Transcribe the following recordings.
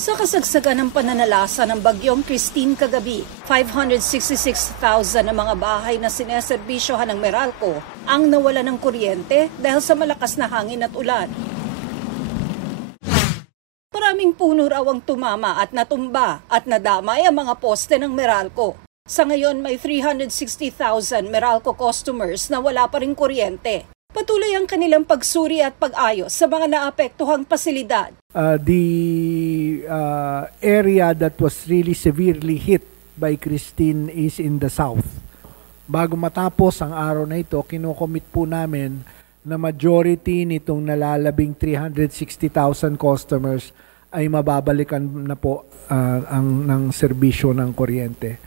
Sa kasagsagan ng pananalasa ng bagyong Christine kagabi, 566,000 na mga bahay na sineserbisyohan ng Meralco ang nawala ng kuryente dahil sa malakas na hangin at ulan. Maraming puno raw ang tumama at natumba at nadamay ang mga poste ng Meralco. Sa ngayon may 360,000 Meralco customers na wala pa ring kuryente. Patuloy ang kanilang pagsuri at pag-ayos sa mga naapektuhang pasilidad. The area that was really severely hit by Christine is in the south. Bago matapos ang araw na ito, kinocommit po namin na majority nitong nalalabing 360,000 customers ay mababalikan na po ng serbisyo ng kuryente.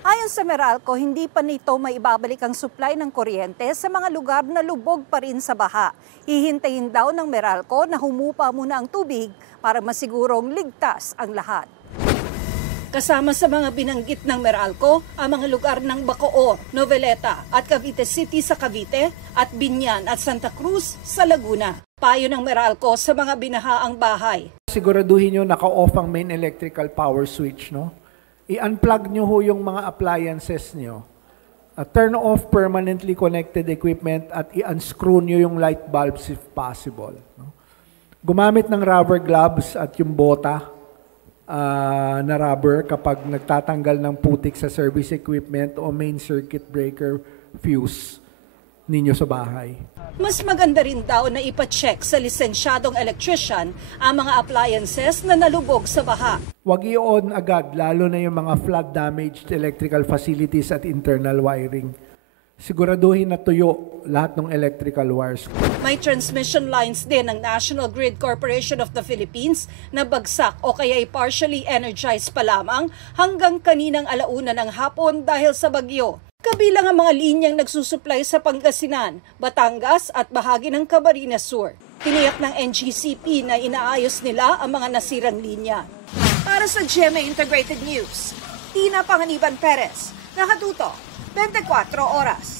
Ayon sa Meralco, hindi pa nito maibabalik ang supply ng kuryente sa mga lugar na lubog pa rin sa baha. Hihintayin daw ng Meralco na humupa muna ang tubig para masigurong ligtas ang lahat. Kasama sa mga binanggit ng Meralco ang mga lugar ng Bacoor, Noveleta at Cavite City sa Cavite at Binyan at Santa Cruz sa Laguna. Payo ng Meralco sa mga binahaang bahay. Siguraduhin nyo naka-off ang main electrical power switch, no? I-unplug nyo ho yung mga appliances nyo. Turn off permanently connected equipment at i-unscrew nyo yung light bulbs if possible. Gumamit ng rubber gloves at yung bota na rubber kapag nagtatanggal ng putik sa service equipment o main circuit breaker fuse ninyo sa bahay. Mas maganda rin daw na ipacheck sa lisensyadong electrician ang mga appliances na nalubog sa baha. Huwag i-on agad, lalo na yung mga flood-damaged electrical facilities at internal wiring. Siguraduhin na tuyo lahat ng electrical wires. May transmission lines din ng National Grid Corporation of the Philippines na bagsak o kaya'y partially energized pa lamang hanggang kaninang alauna ng hapon dahil sa bagyo. Kabilang ang mga linyang nagsusuplay sa Pangasinan, Batangas at bahagi ng Camarines Sur. Tiniyak ng NGCP na inaayos nila ang mga nasirang linya. Para sa GMA Integrated News, Tina Panganiban Perez, nakatuto, 24 oras.